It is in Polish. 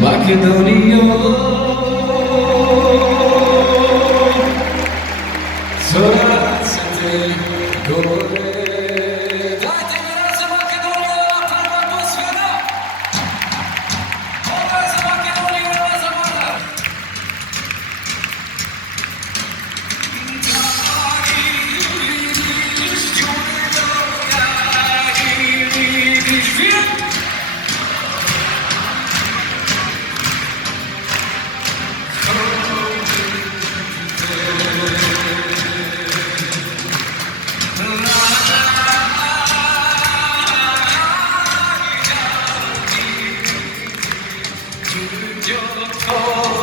Makedonio, coraz ty góry. Dajcie mi raz za Makedonię, prawa atmosfera! Ona za Makedonię, ona za Mara! Yo,